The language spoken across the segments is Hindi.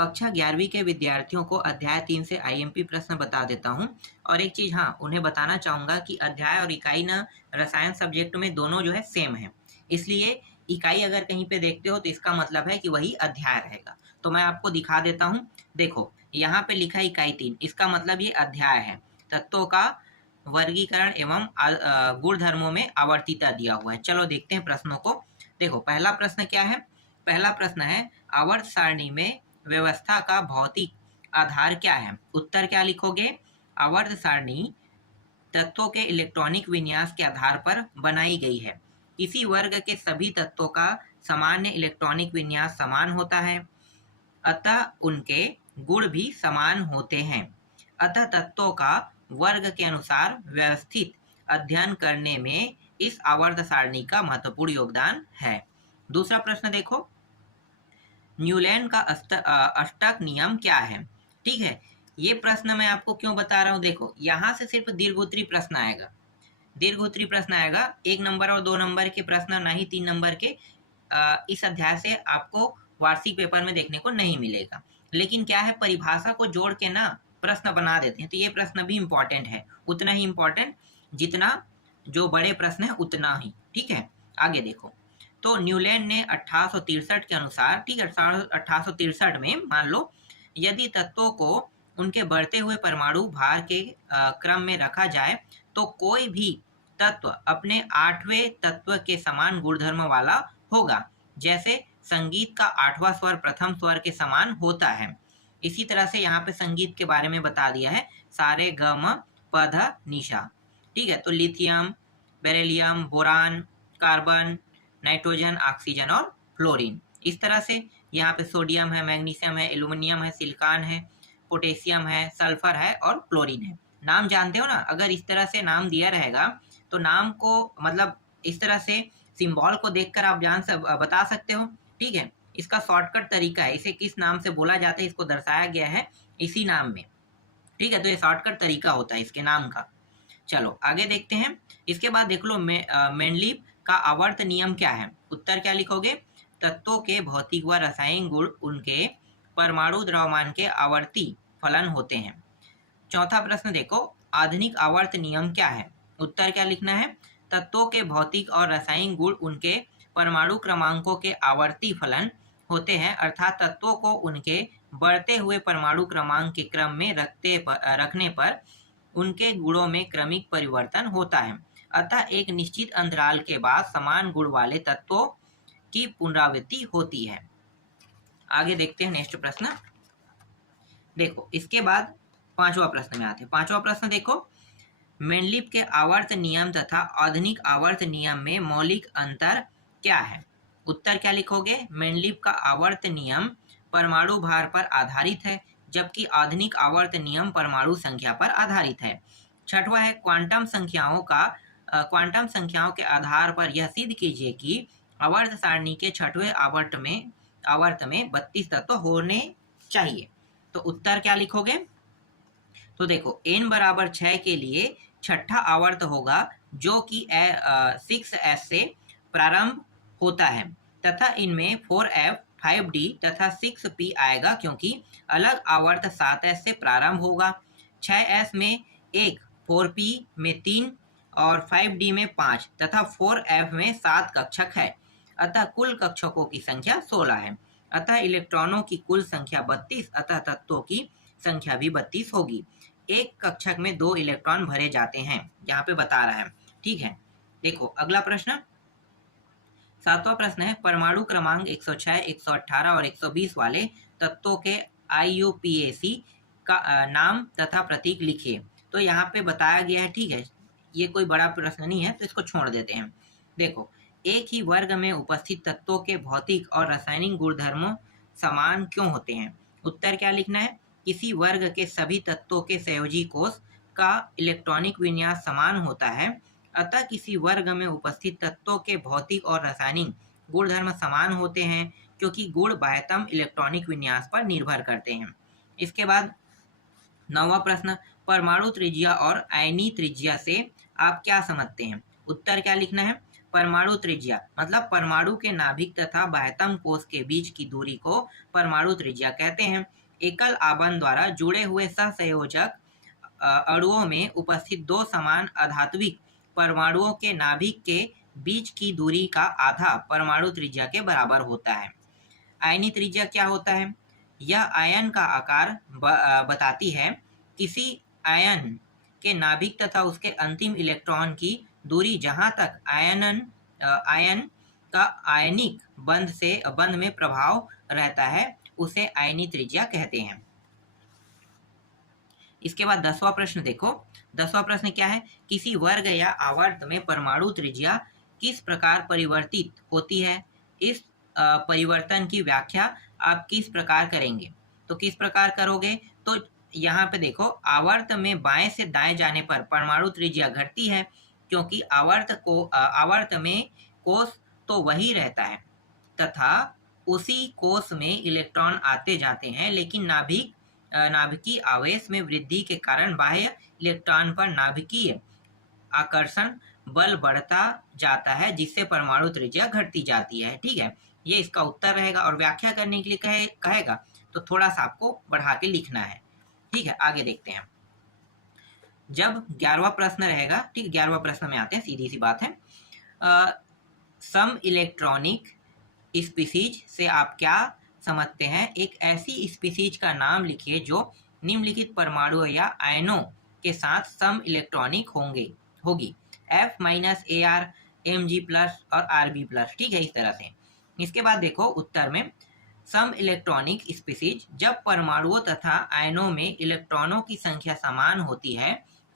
कक्षा 11वीं के विद्यार्थियों को अध्याय 3 से आईएमपी प्रश्न बता देता हूँ। और एक चीज़ हाँ, उन्हें बताना चाहूँगा कि अध्याय और इकाई ना रसायन सब्जेक्ट में दोनों जो है सेम है। इसलिए इकाई अगर कहीं पे देखते हो तो इसका मतलब है कि वही अध्याय रहेगा। तो मैं आपको दिखा देता हूँ। देखो, यहाँ पे लिखा है इकाई 3, इसका मतलब ये अध्याय है। तत्वों का वर्गीकरण एवं गुणधर्मों में आवर्तीता दिया हुआ है। चलो देखते हैं प्रश्नों को। देखो, पहला प्रश्न क्या है? पहला प्रश्न है, आवर्त सारणी में व्यवस्था का भौतिक आधार क्या है? उत्तर क्या लिखोगे? आवर्त सारणी तत्वों के इलेक्ट्रॉनिक विन्यास के आधार पर बनाई गई है। किसी वर्ग के सभी तत्वों का सामान्य इलेक्ट्रॉनिक विन्यास समान होता है, अतः उनके गुण भी समान होते हैं। अतः तत्वों का वर्ग के अनुसार व्यवस्थित अध्ययन करने में इस आवर्त सारणी का महत्वपूर्ण योगदान है। दूसरा प्रश्न देखो, न्यूलैंड का अष्टक नियम क्या है? ठीक है, ये प्रश्न मैं आपको क्यों बता रहा हूँ? देखो, यहाँ से सिर्फ दीर्घोत्तरी प्रश्न आएगा। दीर्घोत्तरी प्रश्न आएगा, 1 नंबर और 2 नंबर के प्रश्न, ना ही 3 नंबर के इस अध्याय से आपको वार्षिक पेपर में देखने को नहीं मिलेगा। लेकिन क्या है, परिभाषा को जोड़ के ना प्रश्न बना देते हैं, तो ये प्रश्न भी इम्पोर्टेंट है, उतना ही इम्पोर्टेंट जितना जो बड़े प्रश्न है उतना ही। ठीक है, आगे देखो। तो न्यूलैंड ने 1863 के अनुसार, ठीक है, 1863 में मान लो, यदि तत्वों को उनके बढ़ते हुए परमाणु भार के क्रम में रखा जाए तो कोई भी तत्व अपने 8वें तत्व के समान गुणधर्म वाला होगा। जैसे संगीत का 8वां स्वर प्रथम स्वर के समान होता है। इसी तरह से यहाँ पे संगीत के बारे में बता दिया है, सारे ग म प ध निशा। ठीक है, तो lithium, beryllium, boron, carbon, nitrogen, oxygen और फ्लोरीन। इस तरह से यहाँ पे सोडियम है, मैग्नीशियम है, एल्यूमिनियम है, सिलिकॉन है, पोटेशियम है, सल्फर है और क्लोरीन है। नाम जानते हो ना? अगर इस तरह से नाम दिया रहेगा तो नाम को मतलब इस तरह से सिंबल को देखकर आप बता सकते हो। ठीक है, इसका शॉर्टकट तरीका है, इसे किस नाम से बोला जाता है इसको दर्शाया गया है इसी नाम में। ठीक है, तो ये शॉर्टकट तरीका होता है इसके नाम का। चलो आगे देखते हैं। इसके बाद देख लो, मेंडलीव का आवर्त नियम क्या है? उत्तर क्या लिखोगे? तत्वों के भौतिक व रासायनिक गुण उनके परमाणु द्रव्यमान के आवर्ती फलन होते हैं। चौथा प्रश्न देखो, आधुनिक आवर्त नियम क्या है? उत्तर क्या लिखना है? तत्वों के भौतिक और रासायनिक गुण उनके परमाणु क्रमांकों के आवर्ती फलन होते हैं, अर्थात तत्वों को उनके बढ़ते हुए परमाणु क्रमांक के क्रम में रखने पर उनके गुणों में क्रमिक परिवर्तन होता है। अतः एक निश्चित अंतराल के बाद समान गुण वाले तत्वों की पुनरावृत्ति होती है। आगे देखते हैं नेक्स्ट प्रश्न। देखो, इसके बाद पांचवा प्रश्न में आते हैं। पांचवा प्रश्न देखो, मेंडलीव के आवर्त नियम तथा आधुनिक आवर्त नियम में मौलिक अंतर क्या है? उत्तर क्या लिखोगे? मेंडलीव का आवर्त नियम परमाणु भार पर आधारित है, जबकि आधुनिक आवर्त नियम परमाणु संख्या पर आधारित है। छठवां है, क्वांटम संख्याओं के आधार पर यह सिद्ध कीजिए कि आवर्त सारणी के छठवें आवर्त में 32 तत्व होने चाहिए। तो उत्तर क्या लिखोगे? तो देखो, n बराबर 6 के लिए छठा आवर्त होगा जो कि 6s से प्रारंभ होता है तथा इनमें 4f, 5d तथा 6p आएगा, क्योंकि अलग आवर्त 7s से प्रारंभ होगा। 6s में 1, 4p में 3 और 5d में 5 तथा 4f में 7 कक्षक है। अतः कुल कक्षकों की संख्या 16 है। अतः इलेक्ट्रॉनों की कुल संख्या 32, अतः तत्वों की संख्या भी 32 होगी। एक कक्षक में 2 इलेक्ट्रॉन भरे जाते हैं, यहाँ पे बता रहा है। ठीक है, देखो अगला प्रश्न, सातवां प्रश्न है, परमाणु क्रमांक 106, 118 और 120 वाले तत्वों के IUPAC का नाम तथा प्रतीक लिखिए। तो यहाँ पे बताया गया है। ठीक है, ये कोई बड़ा प्रश्न नहीं है तो इसको छोड़ देते हैं। देखो, एक ही वर्ग में उपस्थित तत्वों के भौतिक और रासायनिक गुणधर्मों समान क्यों होते हैं? उत्तर क्या लिखना है? किसी वर्ग के सभी तत्वों के संयोजी कोष का इलेक्ट्रॉनिक विन्यास समान होता है, अतः किसी वर्ग में उपस्थित तत्वों के भौतिक और रासायनिक गुणधर्म समान होते हैं, क्योंकि गुण बाह्यतम इलेक्ट्रॉनिक विन्यास पर निर्भर करते हैं। इसके बाद 9वां प्रश्न, परमाणु त्रिज्या और आयनीय त्रिज्या से आप क्या समझते हैं? उत्तर क्या लिखना है? परमाणु त्रिज्या मतलब परमाणु के नाभिक तथा बाह्यतम कोश के बीच की दूरी को परमाणु त्रिज्या कहते हैं। एकल आबंध द्वारा जुड़े हुए सहसंयोजक अणुओं में उपस्थित दो समान अधात्विक परमाणुओं के नाभिक के बीच की दूरी का आधा परमाणु त्रिज्या के बराबर होता है। आयनी त्रिज्या क्या होता है? यह आयन का आकार बताती है। किसी आयन के नाभिक तथा उसके अंतिम इलेक्ट्रॉन की दूरी जहां तक आयन का आयनिक बंध में प्रभाव रहता है उसे आयनी त्रिज्या कहते हैं। इसके बाद 10वां प्रश्न देखो। 10वां प्रश्न क्या है? किसी वर्ग या आवर्त में परमाणु त्रिज्या किस प्रकार परिवर्तित होती है? इस परिवर्तन की व्याख्या आप किस प्रकार करेंगे? तो किस प्रकार करोगे? तो यहाँ पे देखो, आवर्त में बाएं से दाएं जाने पर परमाणु त्रिज्या घटती है, क्योंकि आवर्त में कोश तो वही रहता है तथा उसी कोश में इलेक्ट्रॉन आते जाते हैं, लेकिन नाभिकीय आवेश में वृद्धि के कारण बाह्य इलेक्ट्रॉन पर नाभिकीय आकर्षण बल बढ़ता जाता है, जिससे परमाणु त्रिज्या घटती जाती है। ठीक है, ये इसका उत्तर रहेगा। और व्याख्या करने के लिए कहेगा तो थोड़ा सा आपको बढ़ा के लिखना है। ठीक है, आगे देखते हैं। जब 11वां प्रश्न रहेगा, ठीक, 11वां प्रश्न में आते हैं, सीधी सी बात है। सम इलेक्ट्रॉनिक स्पीसीज से आप क्या समझते हैं? एक ऐसी स्पीसीज का नाम लिखिए जो निम्नलिखित परमाणु या आयनों के साथ सम इलेक्ट्रॉनिक होगी। F- AR, Mg+ और Rb+। ठीक है, इस तरह से। इसके बाद देखो उत्तर में, सम इलेक्ट्रॉनिक स्पीसीज जब परमाणुओं तथा आयनों में इलेक्ट्रॉनों की संख्या समान होती है,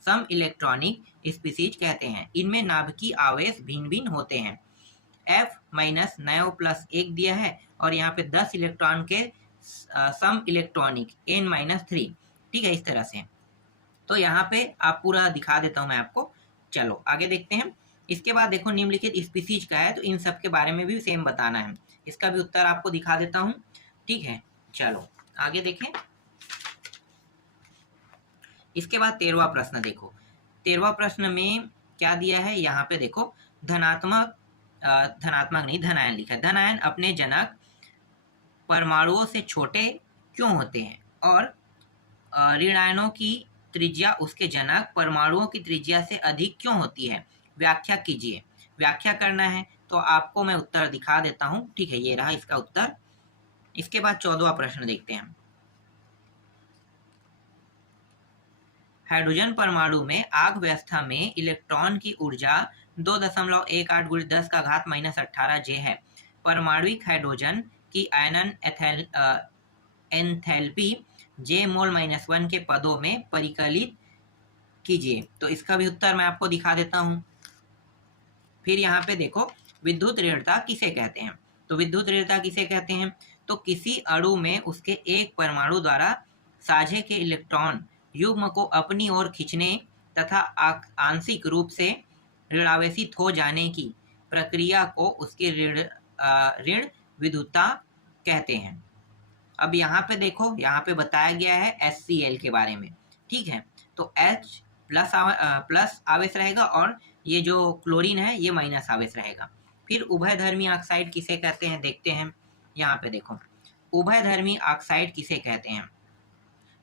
सम इलेक्ट्रॉनिक स्पीसीज कहते हैं। इनमें नाभिकीय आवेश भिन्न भिन्न होते हैं। F- 9+1 दिया है और यहाँ पे 10 इलेक्ट्रॉन के सम इलेक्ट्रॉनिक N-3। ठीक है, इस तरह से। तो यहाँ पे आप पूरा दिखा देता हूँ मैं आपको। चलो आगे देखते हैं। इसके बाद देखो, निम्नलिखित स्पीसीज का है तो इन सब के बारे में भी सेम बताना है। इसका भी उत्तर आपको दिखा देता हूँ। ठीक है, चलो आगे देखें। इसके बाद 13वां प्रश्न देखो। 13वां प्रश्न में क्या दिया है? यहाँ पे देखो, धनात्मक नहीं, धनायन लिखा है। धनायन अपने जनक परमाणुओं से छोटे क्यों होते हैं और ऋणायनों की त्रिज्या उसके जनक परमाणुओं की त्रिज्या से अधिक क्यों होती है? व्याख्या कीजिए। व्याख्या करना है तो आपको मैं उत्तर दिखा देता हूं। ठीक है, ये रहा इसका उत्तर। इसके बाद 14वां प्रश्न देखते हैं। हाइड्रोजन परमाणु में आग व्यवस्था में इलेक्ट्रॉन की ऊर्जा 2.18 × 10⁻⁻18 J है। परमाणुिक हाइड्रोजन की आयनन एंथैल्पी J mol-1 के पदों में परिकलित कीजिए। तो इसका भी उत्तर मैं आपको दिखा देता हूं। फिर यहाँ पे देखो, विद्युत ऋणता किसे कहते हैं? तो विद्युत ऋणता किसे कहते हैं? तो किसी अणु में उसके एक परमाणु द्वारा साझे के इलेक्ट्रॉन युग्म को अपनी ओर खींचने तथा आंशिक रूप से ऋणावेशित हो जाने की प्रक्रिया को उसकी ऋण विद्युतता कहते हैं। अब यहाँ पे देखो, यहाँ पे बताया गया है HCl के बारे में। ठीक है, तो H प्लस आवेश रहेगा और ये जो क्लोरीन है ये माइनस आवेश रहेगा। फिर उभयधर्मी ऑक्साइड किसे कहते हैं? देखते हैं। यहाँ पे देखो, उभयधर्मी ऑक्साइड किसे कहते हैं?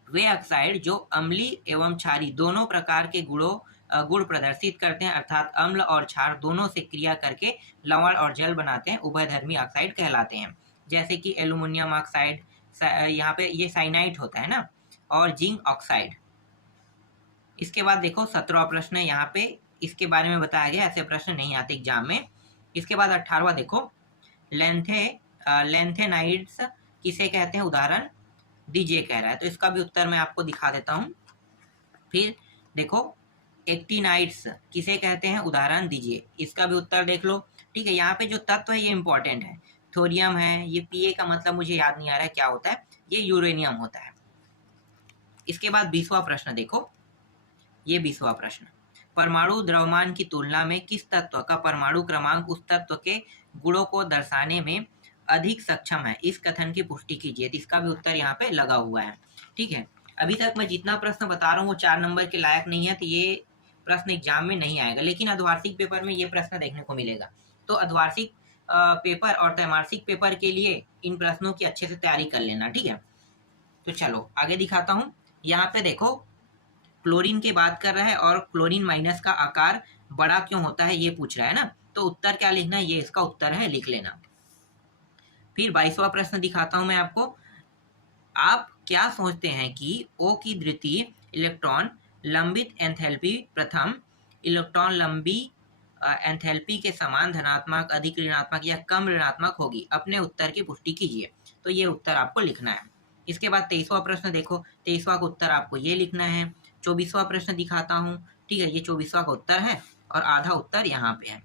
वे ऑक्साइड जो अम्लीय एवं क्षारीय दोनों प्रकार के गुण प्रदर्शित करते हैं, अर्थात अम्ल और क्षार दोनों से क्रिया करके लवण और जल बनाते हैं, उभयधर्मी ऑक्साइड कहलाते हैं। जैसे कि एल्यूमिनियम ऑक्साइड, यहाँ पे ये साइनाइड होता है ना, और जिंक ऑक्साइड। इसके बाद देखो 17वां प्रश्न है, यहाँ पे इसके बारे में बताया गया। ऐसे प्रश्न नहीं आते एग्जाम में। इसके बाद 18वां देखो, लेंथेनाइड्स किसे कहते हैं? उदाहरण दीजिए कह रहा है, तो इसका भी उत्तर मैं आपको दिखा देता हूँ। फिर देखो, एक्टिनाइड्स किसे कहते हैं? उदाहरण दीजिए, इसका भी उत्तर देख लो। ठीक है, यहाँ पे जो तत्व है ये इंपॉर्टेंट है। थोरियम है, ये Pa का मतलब मुझे याद नहीं आ रहा है क्या होता है, ये यूरेनियम होता है। इसके बाद 20वां प्रश्न देखो, ये 20वां प्रश्न, परमाणु द्रव्यमान की तुलना में किस तत्व का परमाणु क्रमांक उस तत्व के गुणों को दर्शाने में अधिक सक्षम है? इस कथन की पुष्टि कीजिए। तो इसका भी उत्तर यहाँ पे लगा हुआ है। ठीक है, अभी तक मैं जितना प्रश्न बता रहा हूँ वो 4 नंबर के लायक नहीं है, तो ये प्रश्न एग्जाम में नहीं आएगा, लेकिन अर्धवार्षिक पेपर में ये प्रश्न देखने को मिलेगा। तो अर्धवार्षिक पेपर और त्रैमासिक पेपर के लिए इन प्रश्नों की अच्छे से तैयारी कर लेना, ठीक है। तो चलो आगे दिखाता हूँ। यहाँ पे देखो क्लोरीन की बात कर रहा है और क्लोरीन माइनस का आकार बड़ा क्यों होता है ये पूछ रहा है ना। तो उत्तर क्या लिखना है, ये इसका उत्तर है, लिख लेना। फिर 22वां प्रश्न दिखाता हूं मैं आपको। आप क्या सोचते हैं कि O की द्वितीय इलेक्ट्रॉन लंबित एंथैल्पी प्रथम इलेक्ट्रॉन लंबी एंथैल्पी के समान धनात्मक, अधिक ऋणात्मक या कम ऋणात्मक होगी? अपने उत्तर की पुष्टि कीजिए। तो ये उत्तर आपको लिखना है। इसके बाद 23वां प्रश्न देखो, 23वां का उत्तर आपको ये लिखना है। 24वां प्रश्न दिखाता हूँ, ठीक है, ये 24वां का उत्तर है और आधा उत्तर यहाँ पे है,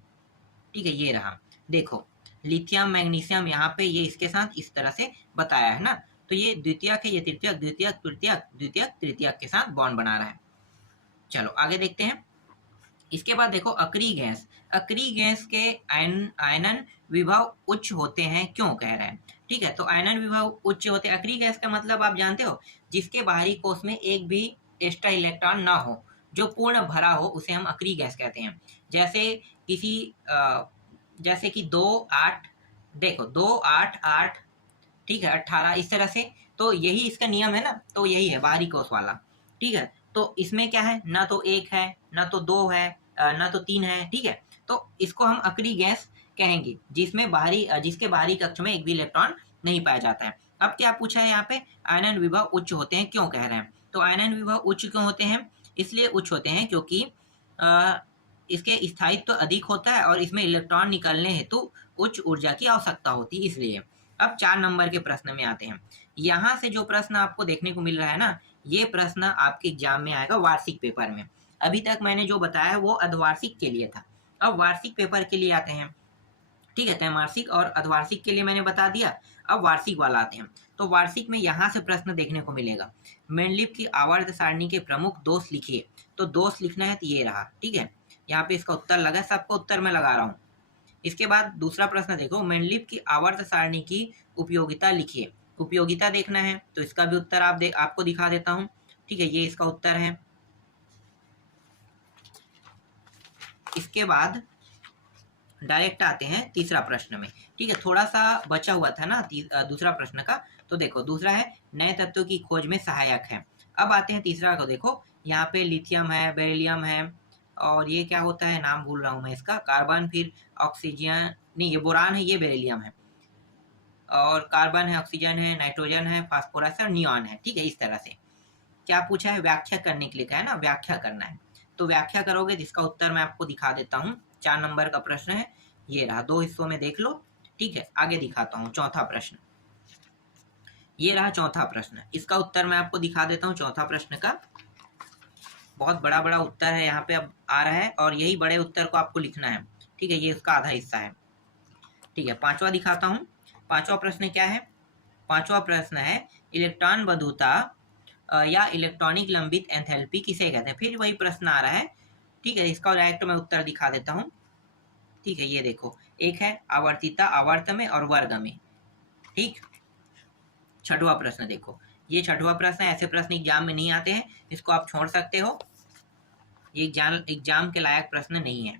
ठीक है, ये रहा। देखो लिथियम मैग्नीशियम यहाँ पे ये इसके साथ इस तरह से बताया है ना। तो ये द्वितीयक है, ये तृतीयक, द्वितीयक तृतीयक, द्वितीयक तृतीयक के साथ बॉन्ड बना रहा है। चलो आगे देखते हैं। इसके बाद देखो अक्रिय गैस, अक्रिय गैस के आयनन विभव उच्च होते हैं क्यों, कह रहे हैं, ठीक है। तो आयनन विभव उच्च होते हैं, अक्रिय गैस का मतलब आप जानते हो, जिसके बाहरी कोश में एक भी एक्स्ट्रा इलेक्ट्रॉन ना हो, जो पूर्ण भरा हो, उसे हम अक्रिय गैस कहते हैं। जैसे किसी जैसे कि 2 8, देखो 2 8 8, ठीक है, 18 इस तरह से। तो यही इसका नियम है ना, तो यही है बाहरी कोश वाला, ठीक है। तो इसमें क्या है, ना तो 1 है, ना तो 2 है, ना तो 3 है, ठीक है। तो इसको हम अक्रिय गैस कहेंगे, जिसमें जिसके बाहरी कक्ष में एक भी इलेक्ट्रॉन नहीं पाया जाता है। अब क्या पूछा है यहाँ पे, आयनन विभव उच्च होते हैं क्यों, कह रहे हैं। तो आयनन विभव उच्च क्यों होते हैं, इसलिए उच्च होते हैं क्योंकि इसके स्थायित्व तो अधिक होता है और इसमें इलेक्ट्रॉन निकलने हेतु उच्च ऊर्जा की आवश्यकता होती है, इसलिए। अब 4 नंबर के प्रश्न में आते हैं। यहाँ से जो प्रश्न आपको देखने को मिल रहा है ना, ये प्रश्न आपके एग्जाम में आएगा वार्षिक पेपर में। अभी तक मैंने जो बताया वो अर्धवार्षिक के लिए था, अब वार्षिक पेपर के लिए आते हैं, ठीक है। त्रैमासिक और अर्धवार्षिक के लिए मैंने बता दिया, अब वार्षिक वाला आते हैं। तो वार्षिक में यहाँ से प्रश्न देखने को मिलेगा, मेंडलीव की आवर्त सारणी के प्रमुख दोष लिखिए। तो दोष लिखना है, तो ये रहा, ठीक है। यहाँ पे इसका उत्तर लगा, सबका उत्तर मैं लगा रहा हूँ। इसके बाद दूसरा प्रश्न देखो, मेंडलीव की आवर्त सारणी की उपयोगिता लिखिए। उपयोगिता देखना है, तो इसका भी उत्तर आपको दिखा देता हूँ, ठीक है, ये इसका उत्तर है। इसके बाद डायरेक्ट आते हैं तीसरा प्रश्न में, ठीक है। थोड़ा सा बचा हुआ था ना दूसरा प्रश्न का। तो देखो दूसरा है नए तत्वों की खोज में सहायक है। अब आते हैं तीसरा को, देखो यहाँ पे लिथियम है, बेरिलियम है, और ये क्या होता है, नाम भूल रहा हूँ मैं इसका, कार्बन, फिर ऑक्सीजन, नहीं ये बोरान है, ये बेरिलियम है, और कार्बन है, ऑक्सीजन है, नाइट्रोजन है, फास्फोरस है और नियॉन है, ठीक है। इस तरह से क्या पूछा है, व्याख्या करने के लिए कहा है ना, व्याख्या करना है। तो व्याख्या करोगे, जिसका उत्तर मैं आपको दिखा देता हूँ। 4 नंबर का प्रश्न है, ये रहा, 2 हिस्सों में देख लो, ठीक है। आगे दिखाता हूँ चौथा प्रश्न, ये रहा चौथा प्रश्न। इसका उत्तर मैं आपको दिखा देता हूँ। चौथा प्रश्न का बहुत बड़ा बड़ा उत्तर है यहाँ पे अब आ रहा है, और यही बड़े उत्तर को आपको लिखना है, ठीक है, ये उसका आधा हिस्सा है, ठीक है। 5वां दिखाता हूँ। 5वां प्रश्न क्या है, 5वां प्रश्न है इलेक्ट्रॉन बद्धुता या इलेक्ट्रॉनिक लंबित एंथैल्पी किसे कहते हैं। फिर वही प्रश्न आ रहा है, ठीक है। इसका डायरेक्ट मैं उत्तर दिखा देता हूँ, ठीक है। ये देखो, एक है आवर्तिता, आवर्त में और वर्ग में, ठीक। 6वां प्रश्न देखो, ये 6वां प्रश्न है, ऐसे प्रश्न एग्जाम में नहीं आते हैं, इसको आप छोड़ सकते हो, ये एग्जाम के लायक प्रश्न नहीं है,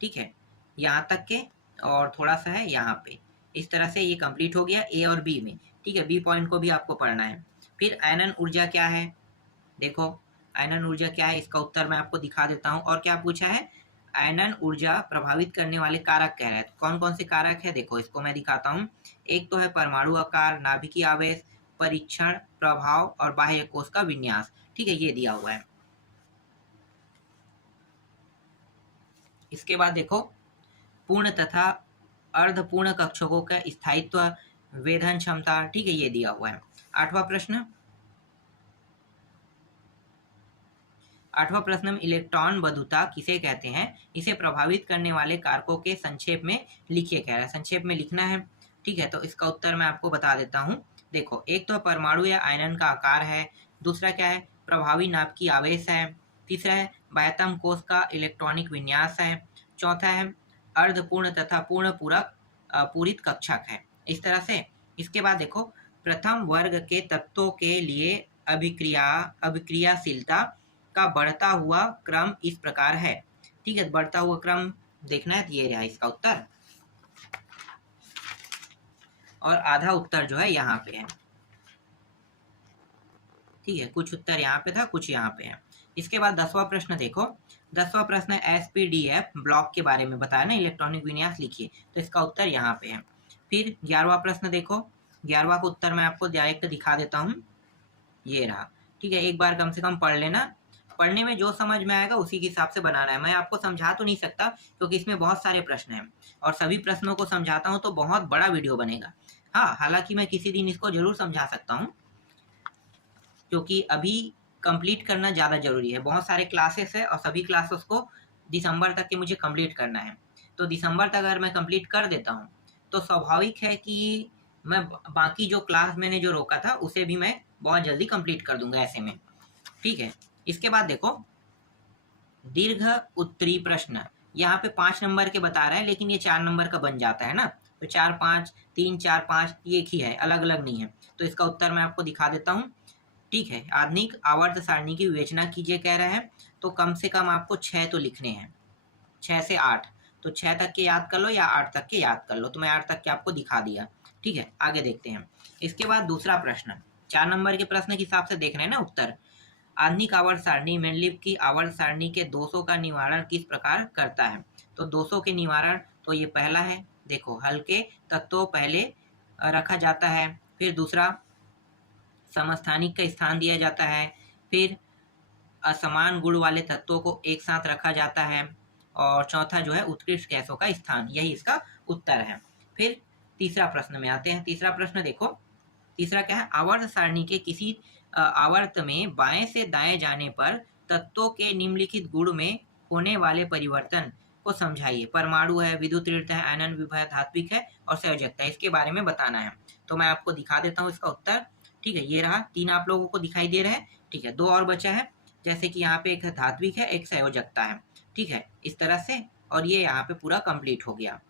ठीक है। यहाँ तक के, और थोड़ा सा है यहाँ पे, इस तरह से ये कंप्लीट हो गया ए और बी में, ठीक है। बी पॉइंट को भी आपको पढ़ना है। फिर आयनन ऊर्जा क्या है, देखो आयनन ऊर्जा क्या है, इसका उत्तर मैं आपको दिखा देता हूँ। और क्या पूछा है, आयनन ऊर्जा प्रभावित करने वाले कारक कह रहा है। तो कौन कौन से कारक है, देखो इसको मैं दिखाता हूँ। एक तो है परमाणु आकार, नाभिकीय आवेश, परीक्षण, प्रभाव और बाह्य कोश का विन्यास, ठीक है, ये दिया हुआ है। इसके बाद देखो पूर्ण तथा अर्धपूर्ण कक्षकों का स्थायित्व, वेधन क्षमता, ठीक है, ये दिया हुआ है। 8वां प्रश्न, 8वां प्रश्न में इलेक्ट्रॉन बद्धुता किसे कहते हैं, इसे प्रभावित करने वाले कारकों के संक्षेप में लिखिए, कह रहा है, संक्षेप में लिखना है, ठीक है। तो इसका उत्तर मैं आपको बता देता हूँ। देखो एक तो परमाणु या आयनन का आकार है, दूसरा क्या है, प्रभावी नाभिकीय आवेश है, तीसरा है बाह्यतम कोश का इलेक्ट्रॉनिक विन्यास है, चौथा है अर्धपूर्ण तथा पूर्ण पूरक पूरित कक्षक है, इस तरह से। इसके बाद देखो प्रथम वर्ग के तत्वों के लिए अभिक्रियाशीलता का बढ़ता हुआ क्रम इस प्रकार है। ठीक है, बढ़ता हुआ क्रम देखना है तो ये रहा इसका उत्तर, और आधा उत्तर जो है यहाँ पे है। ठीक है, कुछ उत्तर यहाँ पे था, कुछ यहाँ पे है। इसके बाद 10वां प्रश्न देखो। 10वां प्रश्न है एसपीडीएफ ब्लॉक के बारे में बताया ना, इलेक्ट्रॉनिक विन्यास लिखिए, तो इसका उत्तर यहाँ पे है। फिर 11वां प्रश्न देखो। 11वां का उत्तर मैं आपको डायरेक्ट दिखा देता हूँ, ये रहा। ठीक है, एक बार कम से कम पढ़ लेना, पढ़ने में जो समझ में आएगा उसी के हिसाब से बनाना है। मैं आपको समझा तो नहीं सकता क्योंकि इसमें बहुत सारे प्रश्न हैं, और सभी प्रश्नों को समझाता हूँ तो बहुत बड़ा वीडियो बनेगा। हाँ, हालांकि मैं किसी दिन इसको जरूर समझा सकता हूँ, क्योंकि अभी कंप्लीट करना ज़्यादा ज़रूरी है। बहुत सारे क्लासेस है और सभी क्लासेस को दिसंबर तक के मुझे कंप्लीट करना है। तो दिसंबर तक अगर मैं कंप्लीट कर देता हूँ तो स्वाभाविक है कि मैं बाकी जो क्लास मैंने जो रोका था उसे भी मैं बहुत जल्दी कंप्लीट कर दूंगा ऐसे में। ठीक है, इसके बाद देखो दीर्घ उत्तरी प्रश्न, यहाँ पे 5 नंबर के बता रहा है, लेकिन ये 4 नंबर का बन जाता है ना, तो 4 5 3 4 5 एक ही है, अलग अलग नहीं है। तो इसका उत्तर मैं आपको दिखा देता हूँ। ठीक है, आधुनिक आवर्त सारणी की विवेचना कीजिए कह रहा है, तो कम से कम आपको 6 तो लिखने हैं, 6 से 8, तो 6 तक के याद कर लो या 8 तक के याद कर लो, तो मैं 8 तक के आपको दिखा दिया। ठीक है, आगे देखते हैं। इसके बाद दूसरा प्रश्न, 4 नंबर के प्रश्न के हिसाब से देख रहे हैं ना उत्तर। आधुनिक आवर्त सारणी मेंडलीव की आवर्त सारणी के दोषों का निवारण किस प्रकार करता है? तो दोषों के निवारण, तो ये पहला है, देखो हल्के तत्वों पहले रखा जाता है, फिर दूसरा समस्थानिक का स्थान दिया जाता है, फिर असमान गुण वाले तत्वों को एक साथ रखा जाता है, और चौथा जो है उत्कृष्ट गैसों का स्थान, यही इसका उत्तर है। फिर तीसरा प्रश्न में आते हैं। तीसरा प्रश्न देखो, तीसरा क्या है, आवर्त सारणी के किसी आवर्त में बाएं से दाएं जाने पर तत्वों के निम्नलिखित गुण में होने वाले परिवर्तन को समझाइए। परमाणु है, विद्युत ऋण है, आयनन विभव है, धात्विक है और संयोजकता है, इसके बारे में बताना है। तो मैं आपको दिखा देता हूँ इसका उत्तर। ठीक है, ये रहा, 3 आप लोगों को दिखाई दे रहे हैं। ठीक है, 2 और बचा है, जैसे कि यहाँ पे एक धात्विक है, एक संयोजकता है। ठीक है, इस तरह से, और ये यहाँ पे पूरा कंप्लीट हो गया।